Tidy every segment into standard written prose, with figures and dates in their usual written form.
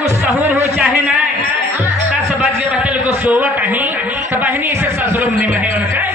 कुछ सहूर हो चाहे ना 10 बज के बतल को सोवा कहीं तो बहनी से ससुर में है उनका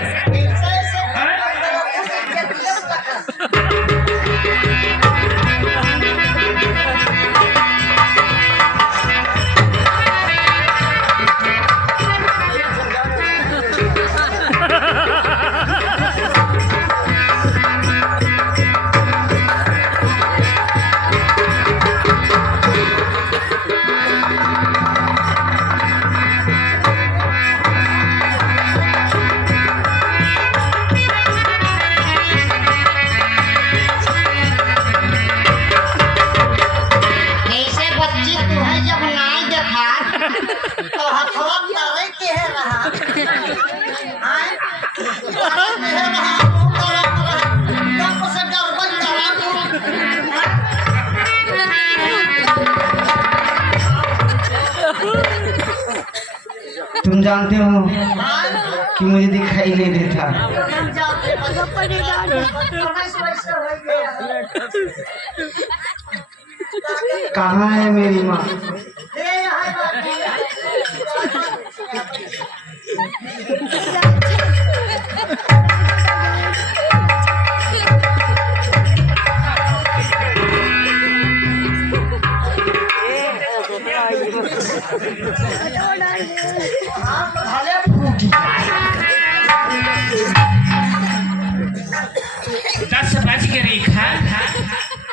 तुम जानते हो कि मुझे दिखाई नहीं देता। कहाँ है मेरी माँ?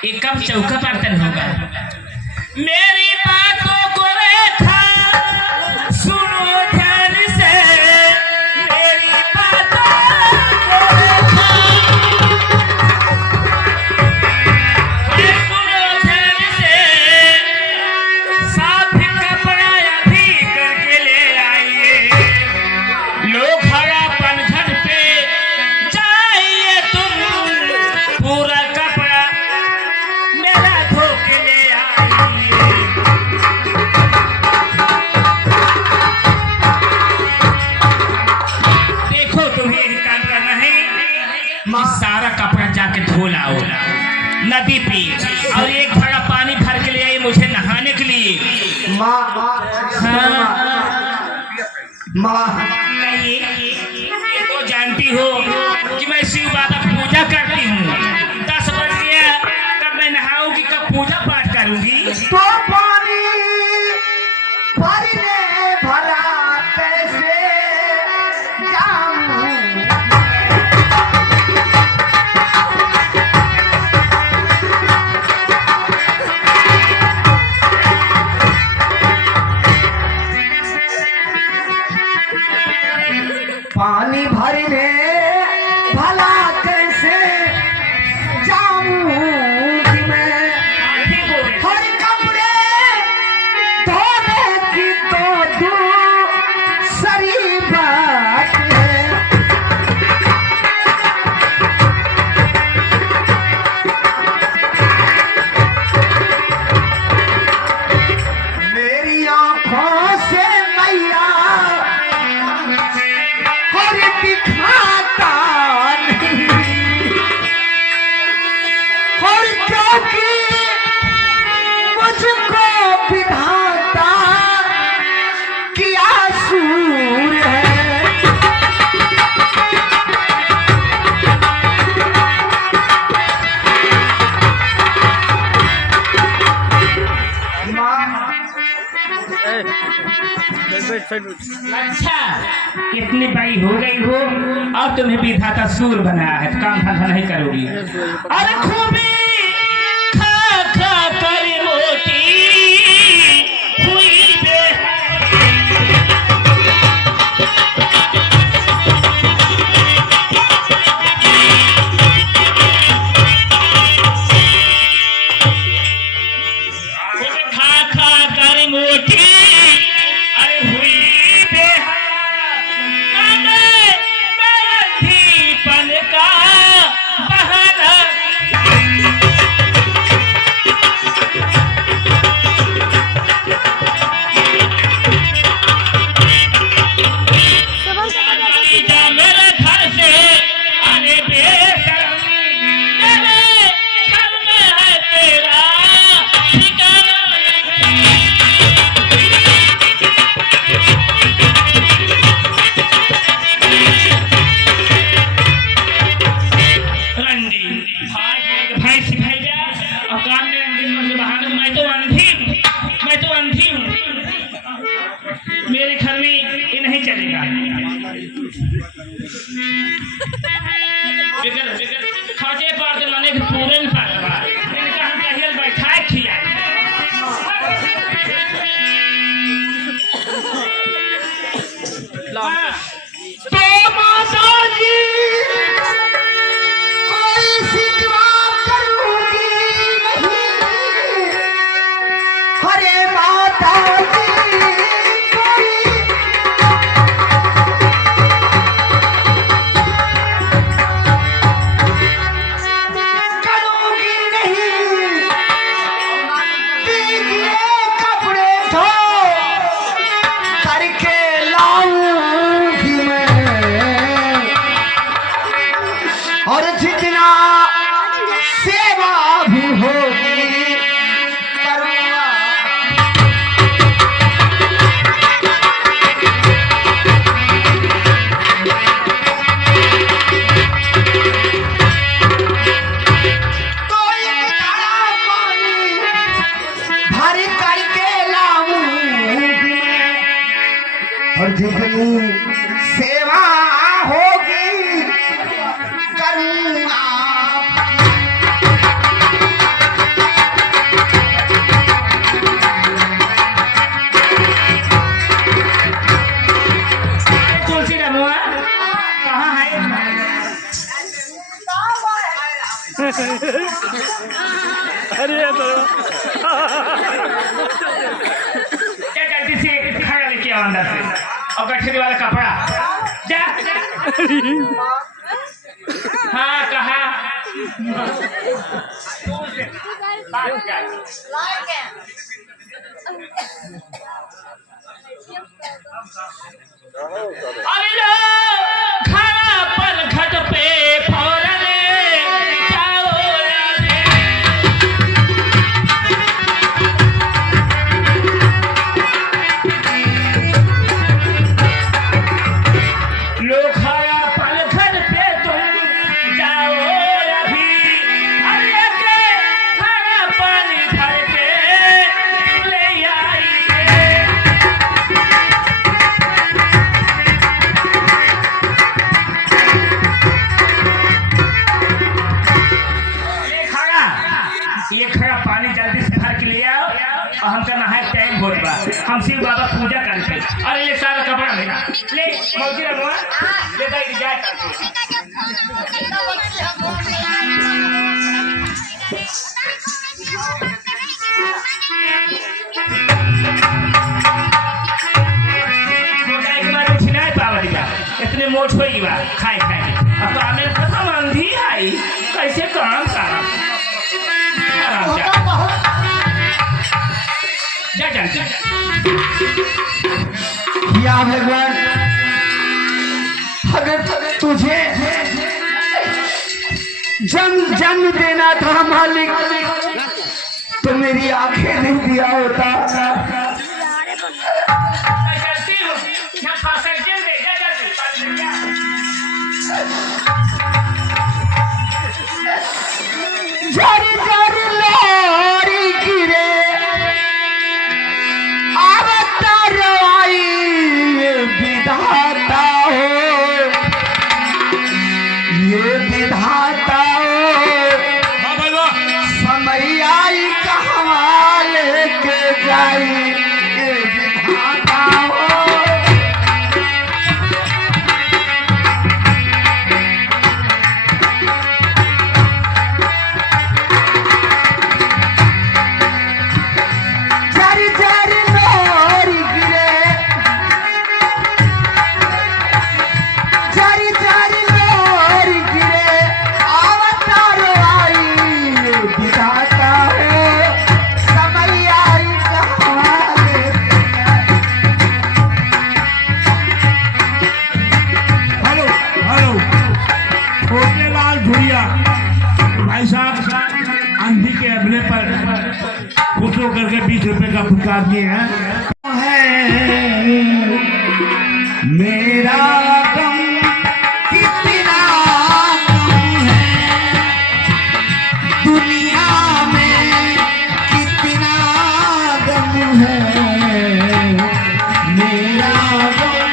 एक कब चौका बर्तन होगा मेरी बातों को रेखा सुनो ध्यान से मेरी बातों को सुनो ध्यान से साफ कपड़ा अभी करके ले आइए लोग खड़ा पनघट पे जाइए तुम पूरा सारा कपड़ा जाके धो लाओ नदी पे और एक घड़ा पानी भर के ले आई मुझे नहाने के लिए। माँ ये तो जानती हो कि मैं शिव बाबा पूजा करती हूँ 10 बज गया कब मैं नहाऊंगी कब पूजा पाठ करूंगी तो पानी भरने भरा कैसे जाऊं पानी भरने भला कैसे जाऊंगी मैं हर कपड़े धोने की तो दूसरी बात है मेरी आंखों से मैया दिखाता नहीं और क्योंकि मुझको विधाता किया सूर है अच्छा कितनी बड़ी हो गई हो और तुम्हें विधाता सूर बनाया है काम धंधा नहीं करोगी अरे खूबी खा खा कर मोटी हुई बे खा खा कर मोटी खाजे पार तो माने कि पूरे न पारवा इनका हम कहियल बैठाए खिया तो माता जी कोई सिवा करूंगी नहीं, हरे माता जी करूंगी नहीं, दीजिए कपड़े धो करके लाऊंगी मैं, और जितना सेवा भी होगी करूंगा। तो एक घड़ा पानी भर करके लाऊंगी मैं, और जितनी सेवा होगी करूंगा। तुलसी रमुआ कहाँ है अरे क्या जल्दी से खाना लेके आओ अंदर से और गठरी वाला कपड़ा जा हाँ कहा अरे लो खाना पल घट पे फौरन जाओ रे। लो खाया पल घर पे तुम जाओ अभी, अरे के खाना पानी भर के ले आइए। ये खड़ा पानी जल्दी से भर के ले आओ और हमका नहाए टाइम होत बा, हम शिव बाबा पूजा करके। अरे ये सारा कपड़ा मेरा ले मौजी रमुआ ले जाए जाए करके। जाए के बाद उठना पावरी बा इतने मोट होई बा खाए खाए अब तो हमें खत्म आंधी आई कैसे काम सारा आराम जा जा जा जा या भगवान, अगर तुझे जन्म देना था मालिक तो मेरी आंखें नहीं दिया होता। जल्दी हो यहाँ फांसा जल दे जा जल्दी जरी जरी लोरी गिरे आवता रवाई विधाता हो, ये विधाता हो, समय आई कहाँ लेके जाई ये विधाता हो। जरी जरी लोरी गिरे, जरी जरी लोरी गिरे अवतार आई विधाता है, समय आई कहाँ लेके जाए। हेलो हेलो छोटेलाल भुरिया भाई साहब आंधी के अगले पर खुश होकर के 20 रुपए का पुरस्कार दिए हैं। मेरा गम कितना गम है, दुनिया में कितना गम है, मेरा गम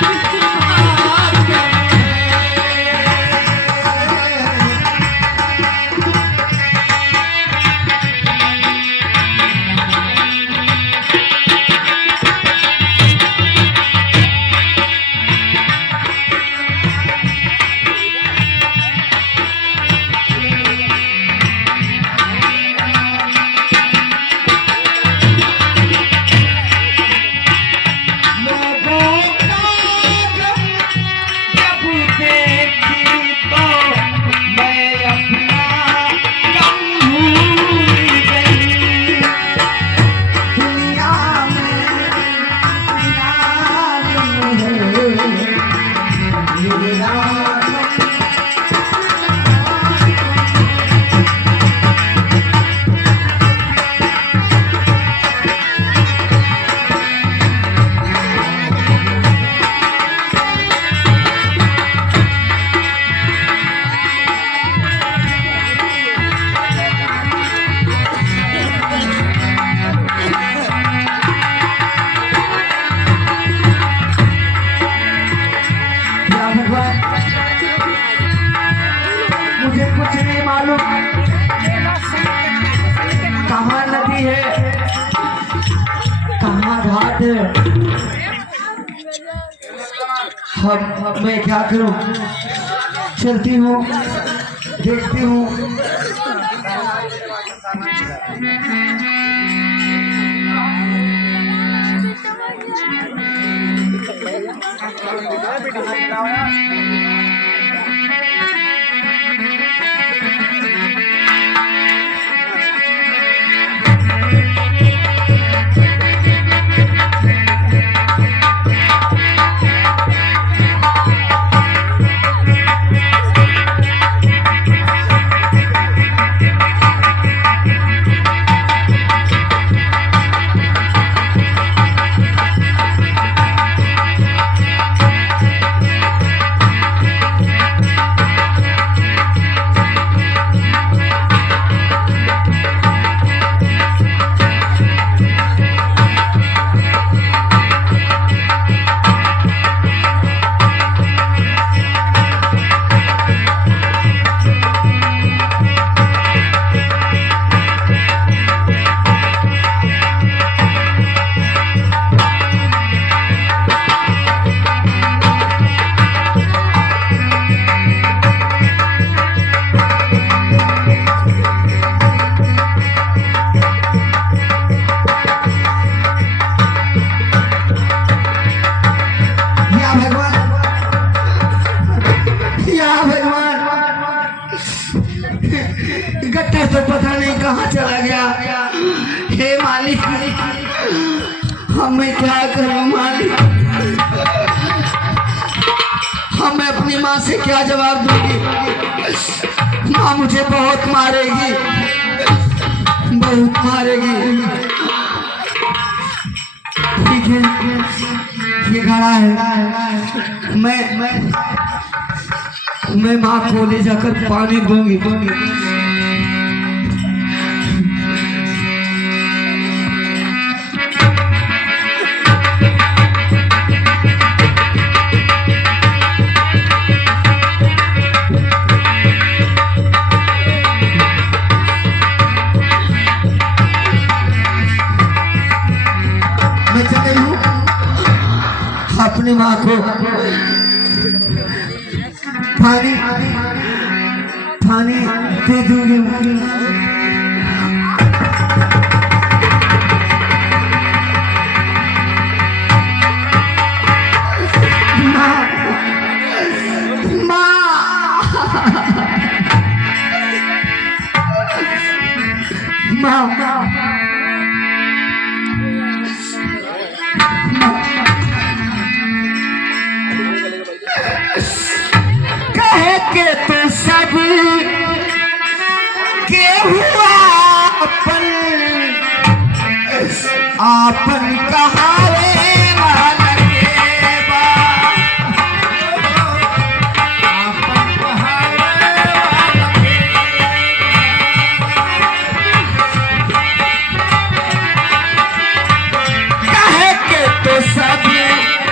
कितना कहाँ घाट है? अब मैं क्या करूं? चलती हूँ, देखती हूँ। गट्टा तो पता नहीं कहाँ चला गया। हे मालिक, हमें क्या करूं मालिक? हमें अपनी माँ से क्या जवाब दूंगी? माँ मुझे बहुत मारेगी, बहुत मारेगी। ठीक है, ये घड़ा है, मैं माँ को ले जाकर पानी दूंगी। मैं चल रही हूँ, अपनी माँ को पानी दे दूंगी। कहे के तो सब के हुआ आपन कहावे वाला के बा, आपन कहावे वाला के बा। कहे के तो सब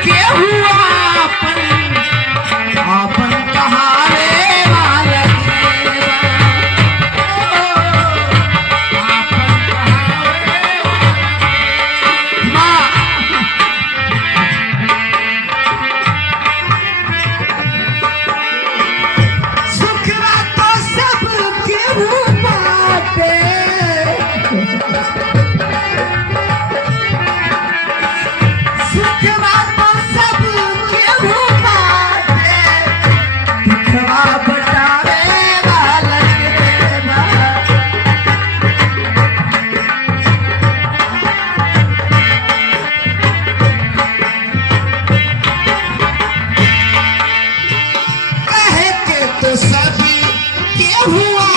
के हुआ आपन कहावे वाला के बा, आपन कहावे माँ। सुखवा तो सब केहू बाटे, सुखवा तो सब केहू बाटे, दुखवा बटावे वाला के बा। कहे के तो सभी के हुआ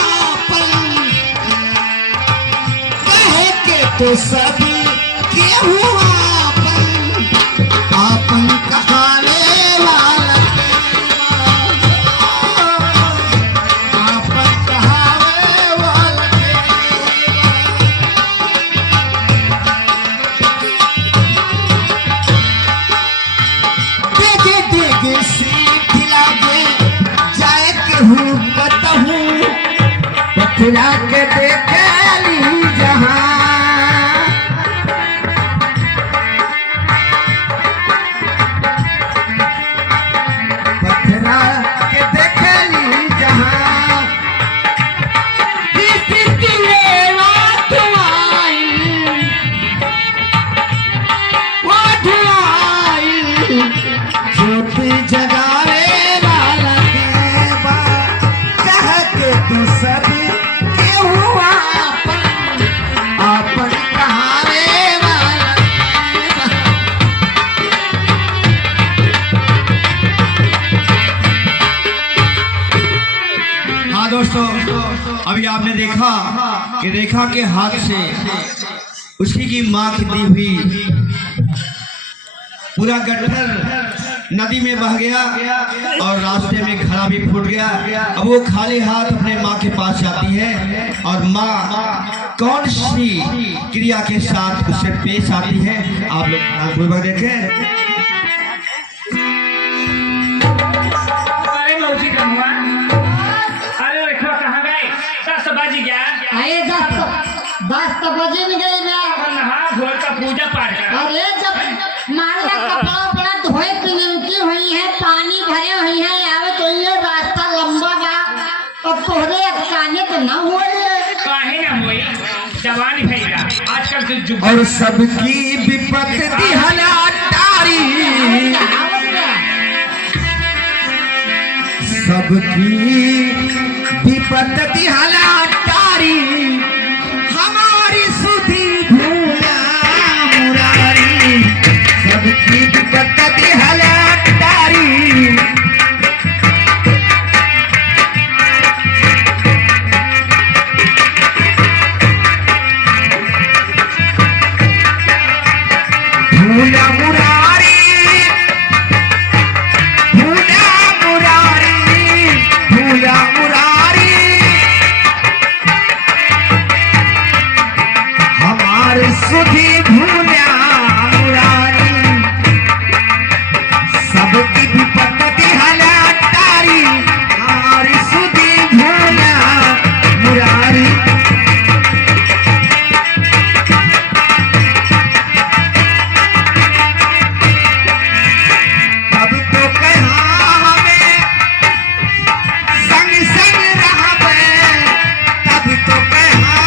कहे के तो सभी के हुआ आपन कहावे वाला के बा, आपन कहावे वाला के बा। देगे सीख लागे जाए केहू कतहू, बतला के देखे ली जहां। अभी आपने देखा कि रेखा के हाथ से उसी की मां की दी हुई पूरा गट्ठर नदी में बह गया और रास्ते में घड़ा भी फूट गया। अब वो खाली हाथ अपने माँ के पास जाती है और माँ कौन सी क्रिया के साथ उससे पेश आती है, आप लोग ध्यानपूर्वक देखें। अरे मौसी का हुआ, अरे रेखा कहाँ गए? 10 बज गया। अरे 10 तो बजे में गए ना। नहा धोए का पूजा पाठ कर। अरे जब मारा कपड़ा उपड़ा धोए पिनकी हुई है, पानी भरे हुई है, आवे तो ये रास्ता लंबा बा और तोहरे अटकाने तो ना हुए। काहे ना हुई, जवानी भैया आजकल के जुग। और सबकी विपत दिहला तारी, सबकी विपत दिहला तारी, हमारी सुधी भूला मुरारी, सबकी विपत दिहला तारी। भूला मुरारी, भूला मुरारी, भूला मुरारी, हमारे सुधी भूला मुरारी, सबकी विपत दिहला तारी, हमारी सुधी भूला मुरारी। तब तो कहाँ हमें संग संग रहबे, तब तो कहाँ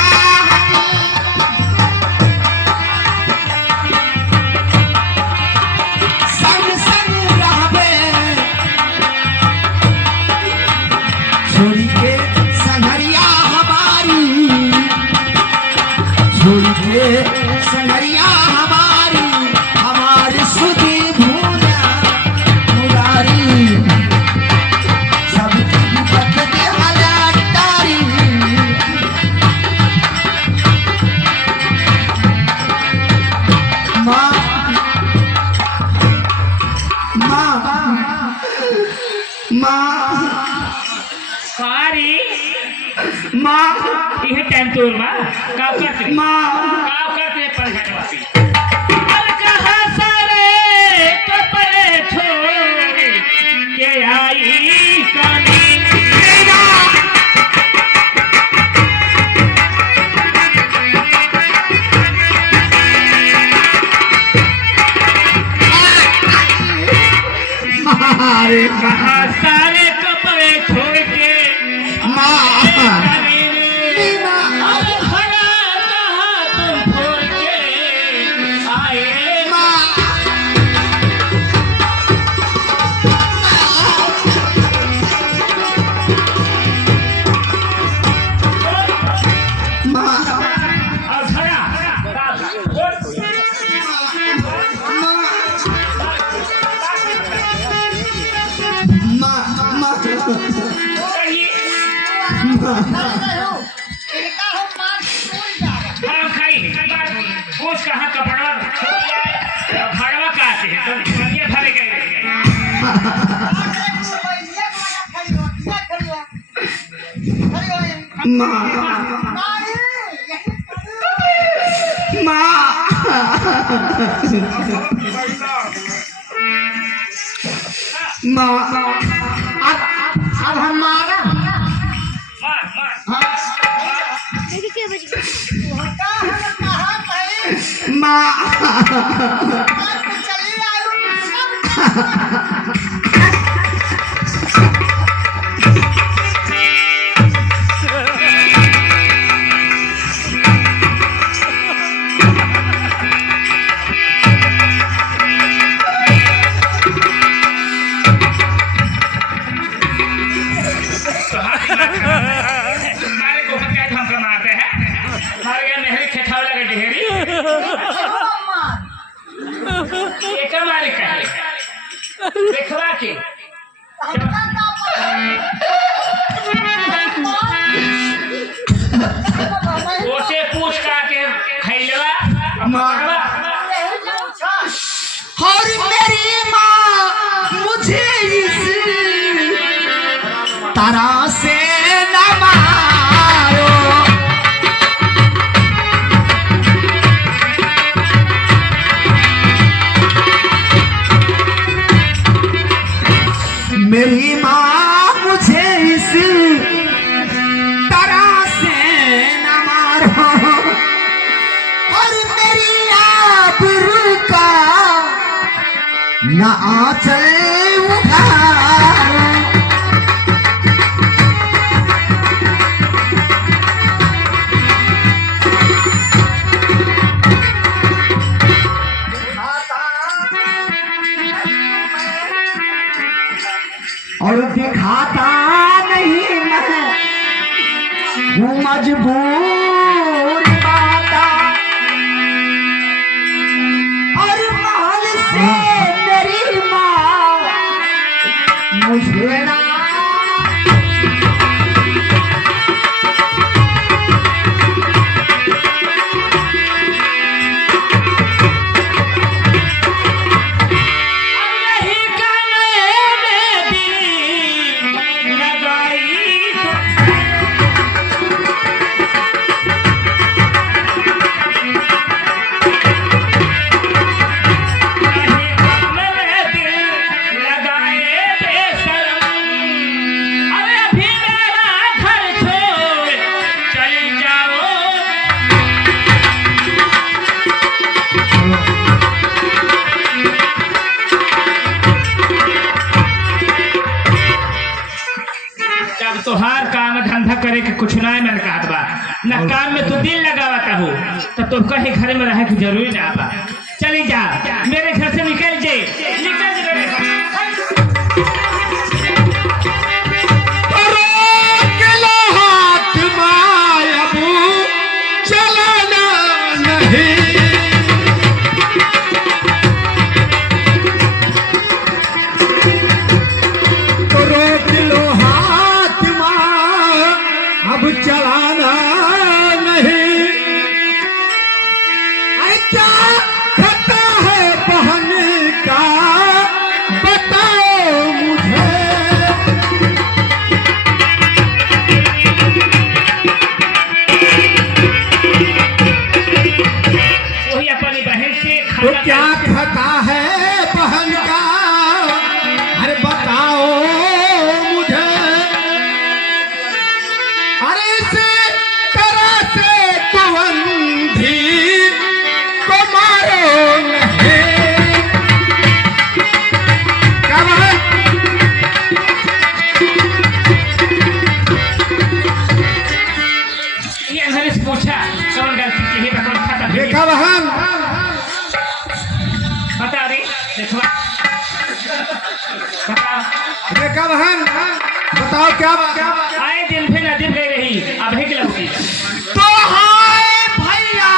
संग संग रहबे, छोड़ी के संगरिया हमारी, छोड़ी के संगरिया हमारी, हमारी सुधी भूला मुरारी, सबकी विपत दिहला तारी। माँ माँ माँ कारी माँ यह टाइम तो माँ का करते माँ का करते पर घटवाती। अब कहाँ सारे कपड़े छोड़ के आई कानी। अरे कहाँ सारे कपड़े छोड़ के माँ कानी रे। अब खड़ा कहाँ तुम छोड़ के आए। और खड़ा कहिए हाँ खाई पूछ कहाँ कपड़ा भरवा काटे है तो ये भरे गए। अब हमारा मार मार हमारे को क्या हम मारते हैं हमारे यहाँ नहरी खेता लगे ढेरी एक हमारे कहे देखवा के न आंचल उठाओ। और दिखाता नहीं मैं हूँ मजबूर बाता, और महल से मेरी माँ मुझे ना तोहार काम धंधा करे के कुछ ना मन कहत बा, न काम में तू दिल लगावता हो तो कहीं घर में रहे की जरूरी ना बा। चली जा मेरे घर से निकल जे, निकल जे मेरे घर चलाना नहीं। अरे क्या खता है बहन का बताओ मुझे। वही अपनी बहन से तो क्या खता है बहन का, अरे बताओ मुझे। अरे इसी तरह से तुवंधी को मारो नहीं। क्या बात? ये अंदर से पूछा कौन गलती की है, कौन खाता है? देखा बहन, बता रे देखो बता। देखा बहन, बताओ क्या बात? आए दिन फिर नदी गई रही अब है लौकी। तो हाय भैया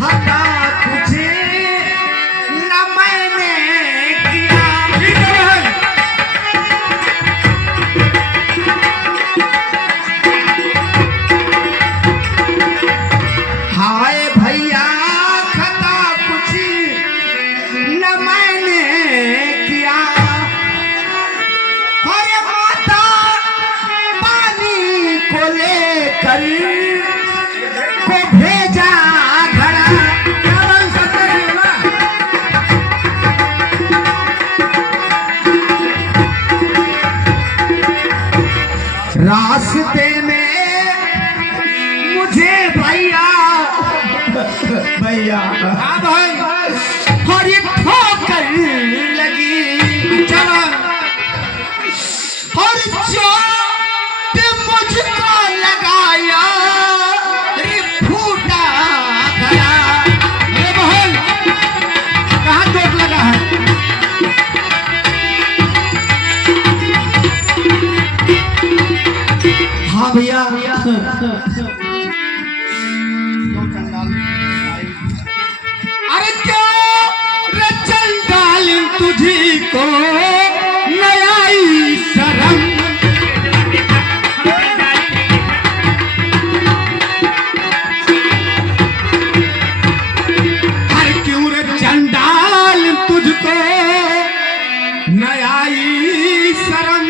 खता तुझे न मैंने किया। ठीक है बहन। हाय भैया खता कुछ न मैंने किया। अरे माता पानी को लेकर को भेजा घड़ा। क्या बन सकता है ना? रास्ते में मुझे भैया भैया हाँ बहन। हरी ठोकर लगी। चला और चोट मुझको लगाया रे फूटा गया। अरे बहन, कहाँ चोट लगा है? हाँ भैया अरे क्या रचन डाल तुझी को नयाई शरम। हर क्यों रे चंडाल तुझको नयाई शरम।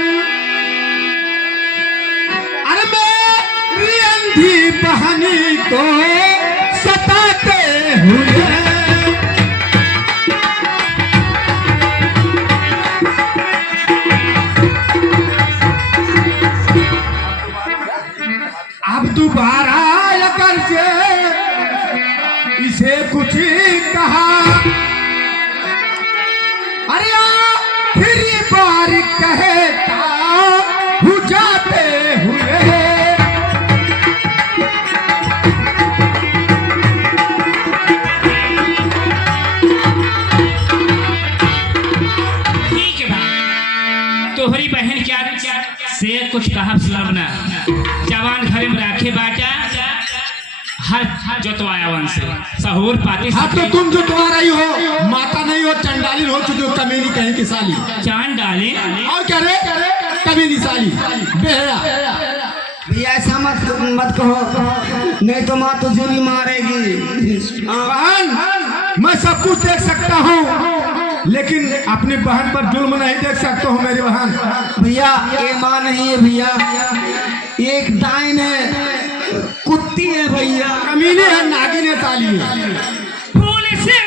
अरे मेरी अंधी बहनी को सताते हुए कहता हूँ जाते हुए। ठीक है भाई, तोहरी बहन क्या से कुछ कहा सुनावना, जवान घरे में राखे बाटा हर जोतवाया वन से सहूर पाती। हाँ तो तुम जो तुम्हारा ही हो, माता नहीं हो, चंडाली हो चुके हो, कमीनी कहीं की साली। चांद डाले और क्या रे, कमीनी साली बेहया। भैया ऐसा मत कहो, नहीं तो माँ तो जूरी मारेगी। बहन, मैं सब कुछ देख सकता हूँ, लेकिन अपनी बहन पर जुल्म नहीं देख सकता हूँ मेरी बहन। भैया ये माँ नहीं है भैया, एक डाइन है, कुत्ती है भैया। कमीनी है, नागिन है, साली है। फूल सिंह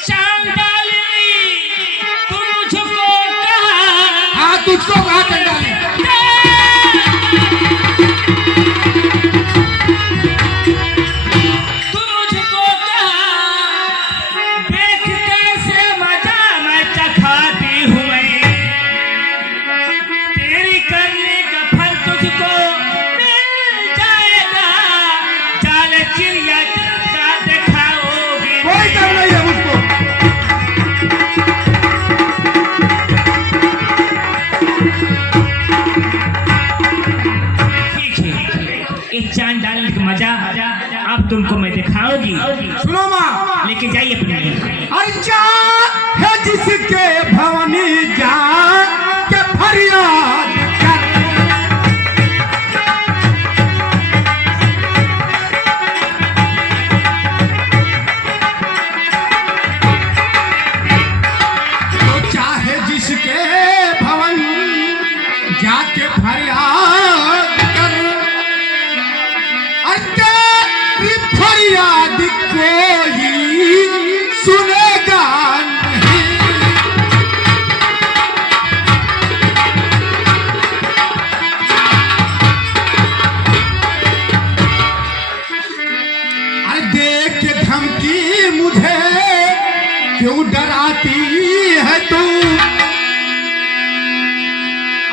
चांद डाले तुम मुझको कहा, हाँ तुझको कहा चंडाली। तुम मुझको कहा देख कैसे मजा मैं चखाती हूँ मैं, तेरी करने का फल तुझको मिल जाएगा, चाल चिड़िया का दिखाओगी। कोई डर नहीं है मुझको। ठीक है, एक चांद डालने का मजा अब तुमको मैं दिखाऊंगी, सुनो माँ, लेके जाइए अपने घर। अर्चा है जिसके भवनी जा के फरियाद कर। तो चाहे जिसके भवन जाके फरियाद कर, तेरी फरियाद कोई सुनेगा नहीं। अरे देख के धमकी मुझे क्यों डराती है तू,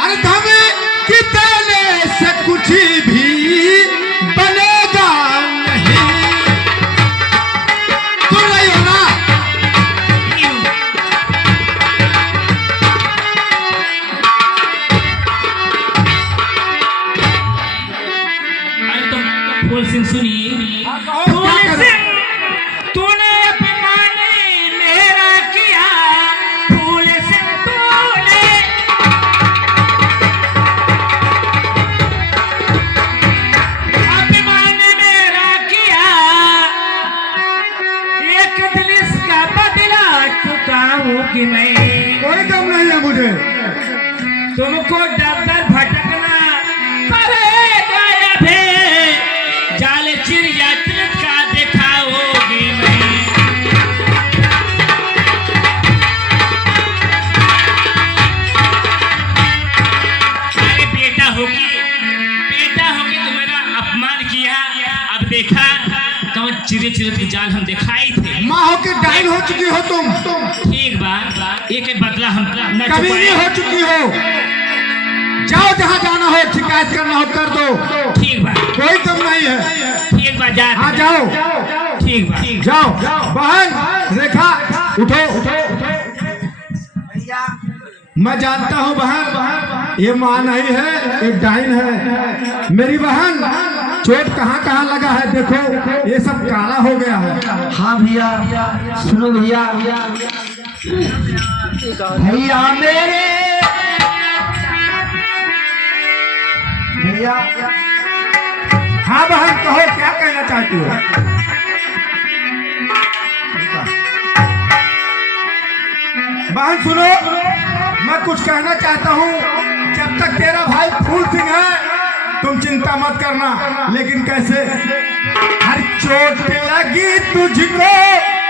अरे धमकी देने से कुछ भी बनेगा नहीं। सुन रही हो ना? अरे तुम फूल सिंह सुनिए। क्या फूल करें? सिंह तूने अपमाने मेरा किया, फूल सिंह तूने अपमान मेरा किया, एक दिन इसका बदला चुकाऊंगी मैं। कोई दम नहीं है मुझे। तुमको दर दर भटकना पड़ेगा या फिर जाल चिड़िया का दिखाओगी मैं। अरे बेटा होगी तो मेरा अपमान किया, अब देखा कौन चिड़े चिड़े की जाल हम दिखाई थे। माँ हो के डाइन हो चुकी हो तुम, ठीक बात, एक बदला हम न कभी नहीं चुकाए। हो चुकी हो। जाओ जहाँ जाना हो, शिकायत करना हो कर दो, ठीक बात, कोई दम नहीं है। ठीक बात, जा हाँ जाओ ठीक बात। जाओ। बहन रेखा उठो। भैया मैं जानता हूँ बहन, ये माँ नहीं है, ये डाइन है। मेरी बहन चोट कहाँ कहाँ लगा है देखो, ये सब काला हो गया है। हाँ भैया सुनो भैया, भैया मेरे भैया। हाँ बहन कहो, क्या कहना चाहती हो? बहन सुनो, मैं कुछ कहना चाहता हूँ। जब तक तेरा भाई फूल सिंह है तुम चिंता मत करना, लेकिन कैसे? हर चोट लगी तुझको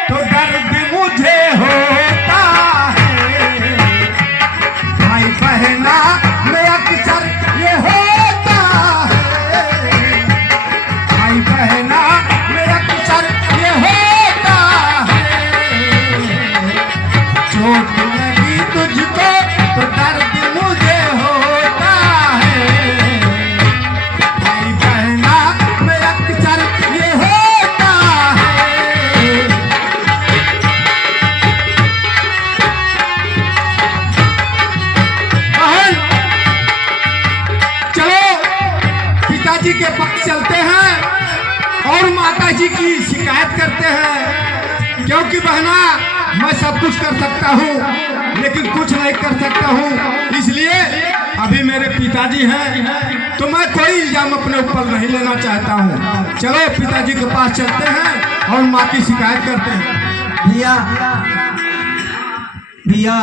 तो दर्द मुझे होता है, भाई बहना में अक्सर ये होता है, भाई बहना में अक्सर ये होता है। चोट लगी तुझको तो बहना मैं सब कुछ कर सकता हूँ लेकिन कुछ नहीं कर सकता हूँ, इसलिए अभी मेरे पिताजी हैं तो मैं कोई इल्जाम अपने ऊपर नहीं लेना चाहता हूँ। चलो पिताजी के पास चलते हैं और माँ की शिकायत करते हैं। भैया भैया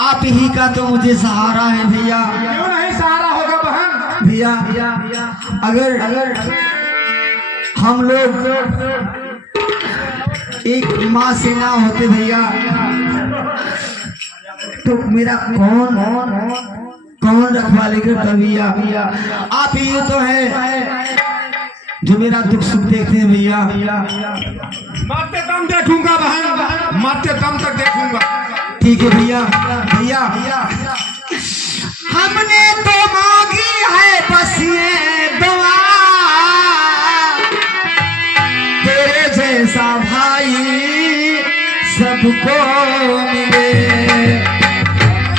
आप ही का तो मुझे सहारा है भैया। क्यों नहीं सहारा होगा बहन? भैया अगर हम लोग एक माँ से ना होते भैया तो मेरा कौन रखवाले करता भैया। आप ही तो है जो मेरा दुख सुख देखते हैं भैया। मरते दम देखूंगा बहन, मरते दम तक देखूंगा। ठीक है भैया। भैया हमने तो मांगी है बस ये दुआ, तेरे जैसा भाई सबको मिले,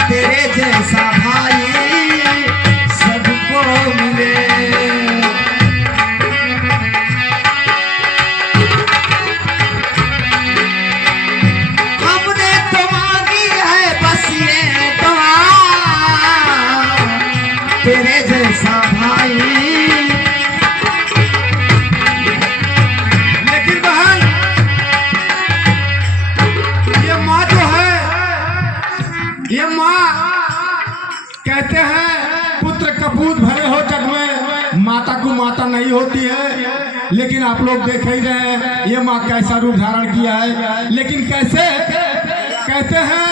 तेरे जैसा भाई सबको मिले। हमने तो मांगी है बस ये दुआ, तेरे जैसा भाई। लेकिन बहन ये माँ जो है, ये माँ कहते हैं पुत्र कपूत भरे हो जग में, माता को माता नहीं होती है। लेकिन आप लोग देख ही रहे हैं ये माँ कैसा रूप धारण किया है। लेकिन कैसे कहते हैं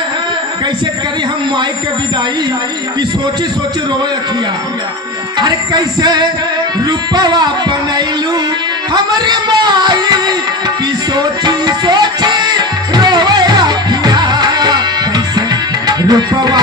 कैसे करी हम माई के विदाई की सोची सोची रोए अखिया। अरे कैसे रूपवा बनैलू हमारी माई की सोची सोची रोए अखिया, कैसे रूपवा